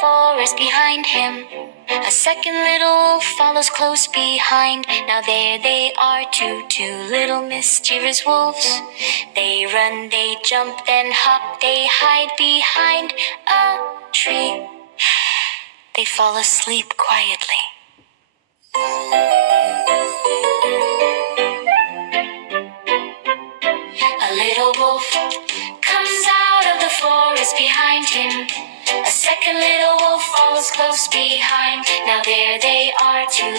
forest behind him. A second little wolf follows close behind. Now there they are, two little mischievous wolves. They run, they jump, then hop, they hide behind a tree. They fall asleep quietly. A little wolf comes out of the forest behind him. A second little wolf follows close behind. Now there they are, two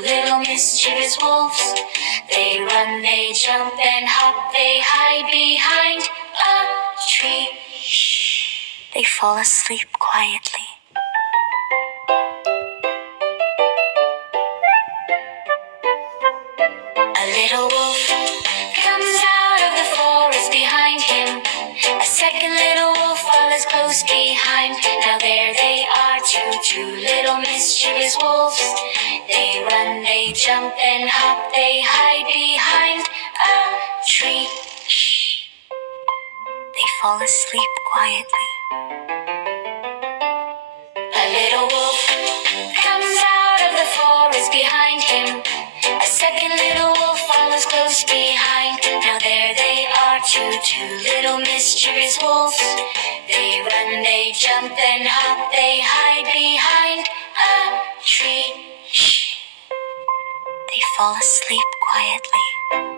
little mischievous wolves. They run, they jump, and hop, they hide behind a tree. They fall asleep quietly. A little wolf comes out of the forest behind him. A second little wolf follows close behind. Now there they are, two little mischievous wolves. They run, they jump, and hop, they hide behind a tree. They fall asleep quietly. A little wolf comes out of the forest behind him. A second little wolf follows close behind. Now there they are, two little mischievous wolves. They run, they jump, and hop, they hide behind a tree. They fall asleep quietly.